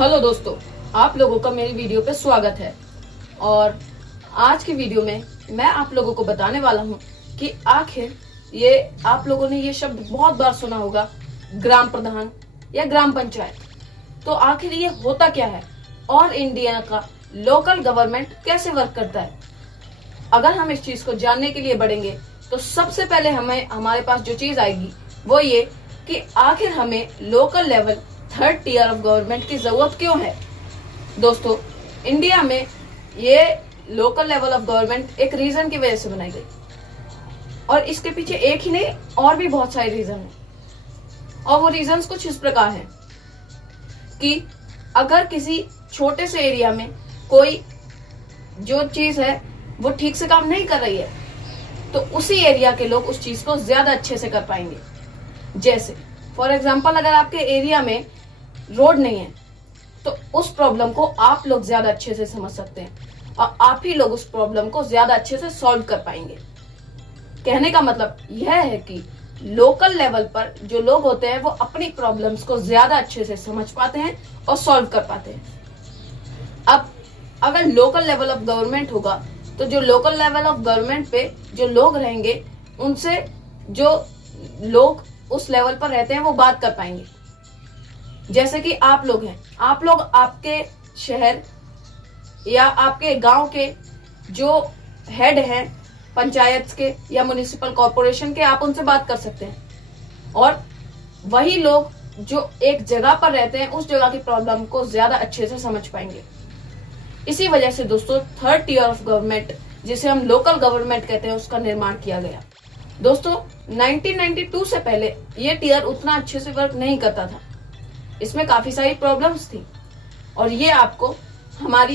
Hello दोस्तों, आप लोगों का मेरी वीडियो पे स्वागत है। और आज की वीडियो में मैं आप लोगों को बताने वाला हूँ कि आखिर ये आप लोगों ने ये शब्द बहुत बार सुना होगा, ग्राम प्रधान या ग्राम पंचायत। तो आखिर ये होता क्या है और इंडिया का लोकल गवर्नमेंट कैसे वर्क करता है। अगर हम इस चीज को जानने के लिए बढ़ेंगे तो सबसे पहले हमें हमारे पास जो चीज आएगी वो ये कि आखिर हमें local level third tier of government की जरूरत क्यों है। दोस्तों, इंडिया में ये लोकल लेवल ऑफ गवर्नमेंट एक रीजन की वजह से बनाई गई और इसके पीछे एक ही नहीं और भी बहुत सारे रीजन हैं। और वो रीजंस कुछ इस प्रकार हैं कि अगर किसी छोटे से एरिया में कोई जो चीज है वो ठीक से काम नहीं कर रही है तो उसी एरिया के लोग उस चीज को ज्यादा अच्छे से कर पाएंगे। जैसे फॉर एग्जाम्पल, अगर आपके एरिया में रोड नहीं है तो उस प्रॉब्लम को आप लोग ज्यादा अच्छे से समझ सकते हैं और आप ही लोग उस प्रॉब्लम को ज्यादा अच्छे से सॉल्व कर पाएंगे। कहने का मतलब यह है कि लोकल लेवल पर जो लोग होते हैं वो अपनी प्रॉब्लम्स को ज्यादा अच्छे से समझ पाते हैं और सॉल्व कर पाते हैं। अब अगर लोकल लेवल ऑफ गवर्नमेंट होगा तो जो लोकल लेवल ऑफ गवर्नमेंट पे जो लोग रहेंगे उनसे जो लोग उस लेवल पर रहते हैं वो बात कर पाएंगे। जैसे कि आप लोग हैं, आप लोग आपके शहर या आपके गांव के जो हेड हैं पंचायत के या म्युनिसिपल कॉर्पोरेशन के, आप उनसे बात कर सकते हैं और वही लोग जो एक जगह पर रहते हैं उस जगह की प्रॉब्लम को ज्यादा अच्छे से समझ पाएंगे। इसी वजह से दोस्तों थर्ड टियर ऑफ गवर्नमेंट, जिसे हम लोकल गवर्नमेंट कहते हैं, उसका निर्माण किया गया। दोस्तों 1992 से पहले ये टियर उतना अच्छे से वर्क नहीं करता था। इसमें काफी सारी प्रॉब्लम्स थी और ये आपको हमारी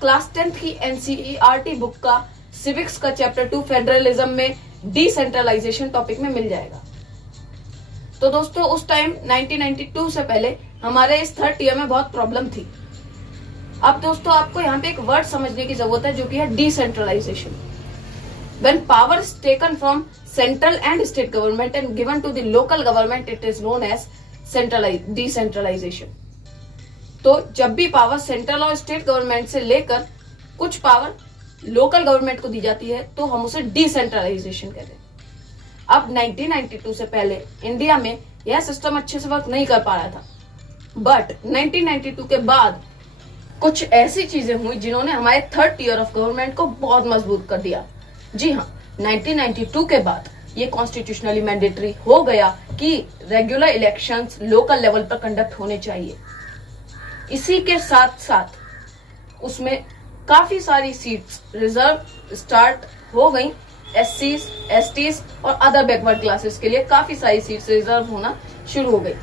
क्लास 10th की NCERT बुक का सिविक्स का चैप्टर 2 फेडरलिज्म में डिसेंट्रलाइजेशन टॉपिक में मिल जाएगा। तो दोस्तों उस टाइम 1992 से पहले हमारे इस थर्ड टियर में बहुत प्रॉब्लम थी। अब दोस्तों आपको यहाँ पे एक वर्ड समझने की जरूरत है जो कि है decentralisation. When power is taken from central and state government and given to the local government, it is known as decentralization. तो जब भी पावर सेंट्रल और स्टेट गवर्नमेंट से लेकर कुछ पावर लोकल गवर्नमेंट को दी जाती है तो हम उसे डिसेंट्रलाइजेशन कहते हैं। अब 1992 से पहले इंडिया में यह सिस्टम अच्छे से वर्क नहीं कर पा रहा था, बट 1992 के बाद कुछ ऐसी चीजें हुई जिन्होंने हमारे थर्ड टियर ऑफ गवर्नमेंट को बहुत मजबूत कर दिया। जी हाँ, 1992 के बाद ये कॉन्स्टिट्यूशनली मैंडेटरी हो गया कि रेगुलर इलेक्शंस लोकल लेवल पर कंडक्ट होने चाहिए। इसी के साथ साथ उसमें काफी सारी सीट्स रिजर्व स्टार्ट हो गई। SCs, STs और अदर बैकवर्ड क्लासेस के लिए काफी सारी सीट्स रिजर्व होना शुरू हो गई।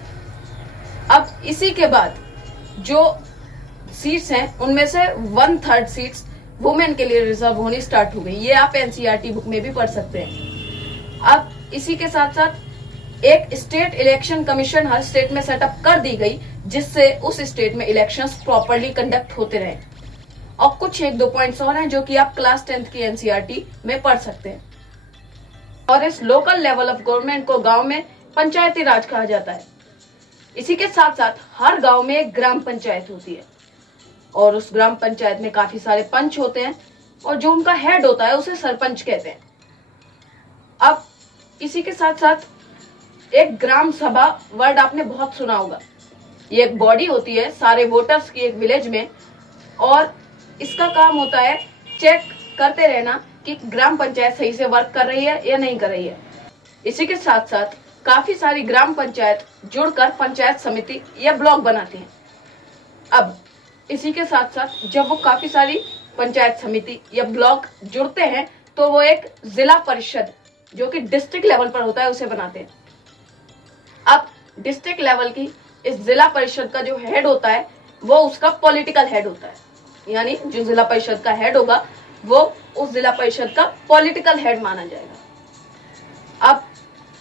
अब इसी के बाद जो सीट्स हैं उनमें से 1/3 सीट्स वुमेन के लिए रिजर्व होनी स्टार्ट हो गई। ये आप NCERT बुक में भी पढ़ सकते हैं। अब इसी के साथ साथ एक स्टेट इलेक्शन कमीशन हर स्टेट में सेटअप कर दी गई जिससे उस स्टेट में इलेक्शंस प्रॉपर्ली कंडक्ट होते रहे। और कुछ 1-2 पॉइंट्स और हैं जो कि आप क्लास 10th की NCERT में पढ़ सकते हैं। और इस लोकल लेवल ऑफ गवर्नमेंट को गांव में पंचायती राज कहा जाता है। इसी के साथ साथ हर गांव में एक ग्राम पंचायत होती है और उस ग्राम पंचायत में काफी सारे पंच होते हैं और जो उनका हेड होता है उसे सरपंच कहते हैं। अब इसी के साथ साथ एक ग्राम सभा वर्ड आपने बहुत सुना होगा। ये एक बॉडी होती है सारे वोटर्स की एक विलेज में और इसका काम होता है चेक करते रहना कि ग्राम पंचायत सही से वर्क कर रही है या नहीं कर रही है। इसी के साथ साथ काफी सारी ग्राम पंचायत जुड़कर पंचायत समिति या ब्लॉक बनाती हैं। अब इसी के साथ साथ जब वो काफी सारी पंचायत समिति या ब्लॉक जुड़ते हैं तो वो एक जिला परिषद जो कि डिस्ट्रिक्ट लेवल पर होता है उसे बनाते हैं। अब डिस्ट्रिक्ट लेवल की इस जिला परिषद का जो हेड होता है वो उसका पॉलिटिकल हेड होता है, यानी जो जिला परिषद का हेड होगा वो उस जिला परिषद का पॉलिटिकल हेड माना जाएगा। अब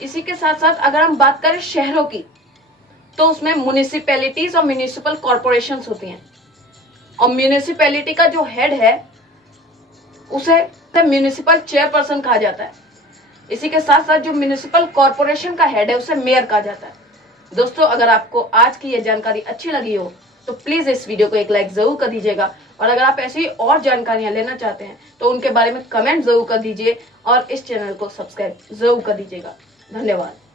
इसी के साथ साथ अगर हम बात करें शहरों की तो उसमें म्युनिसिपैलिटीज और म्युनिसिपल कॉर्पोरेशंस होती हैं और म्युनिसिपैलिटी का जो हेड है उसे म्युनिसिपल चेयरपर्सन कहा जाता है। इसी के साथ साथ जो म्युनिसिपल कॉर्पोरेशन का हेड है उसे मेयर कहा जाता है। दोस्तों अगर आपको आज की ये जानकारी अच्छी लगी हो तो प्लीज इस वीडियो को एक लाइक जरूर कर दीजिएगा। और अगर आप ऐसी और जानकारियां लेना चाहते हैं तो उनके बारे में कमेंट जरूर कर दीजिए और इस चैनल को सब्सक्राइब जरूर कर दीजिएगा। धन्यवाद।